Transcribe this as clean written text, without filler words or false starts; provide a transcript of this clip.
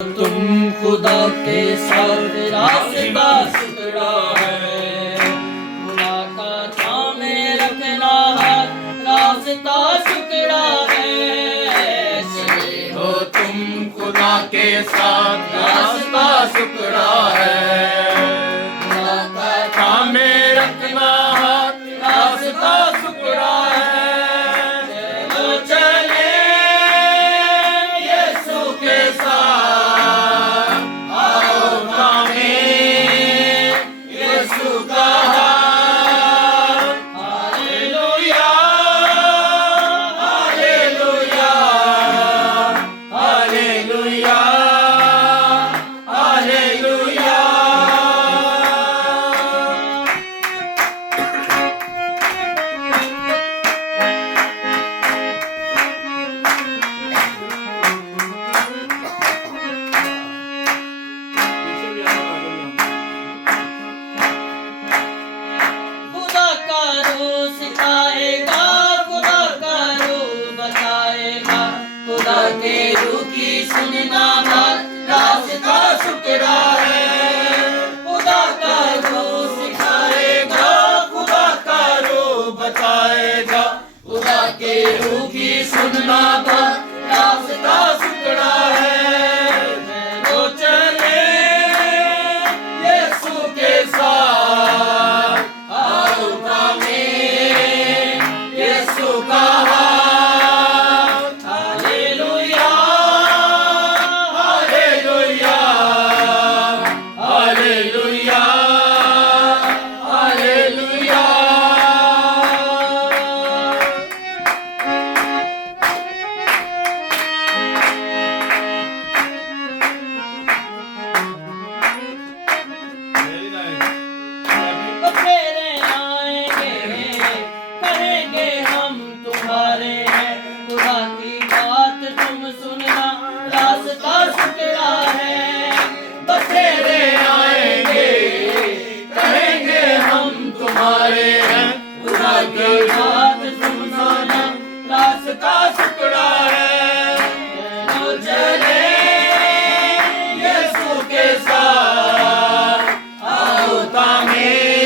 तुम खुदा के साथ रास्ता टुकड़ा है, मुलाकात में रखना हाथ रास्ता टुकड़ा है। चले हो तुम खुदा के साथ रास्ता टुकड़ा है, मुलाकात में रखना हाथ रास्ता टुकड़ा है। चलो चले यीशु के साथ के रूह की सुनना बात रास्ता टुकड़ा है। खुदा का रूह सिखाएगा, खुदा का रूह बताएगा, खुदा के रूह की सुनना बात रास्ता टुकड़ा है। चलो चले यीशु के साथ आओ थामे यीशु का रास्ता टुकड़ा है। चलो चले यीशु के साथ आओ थामे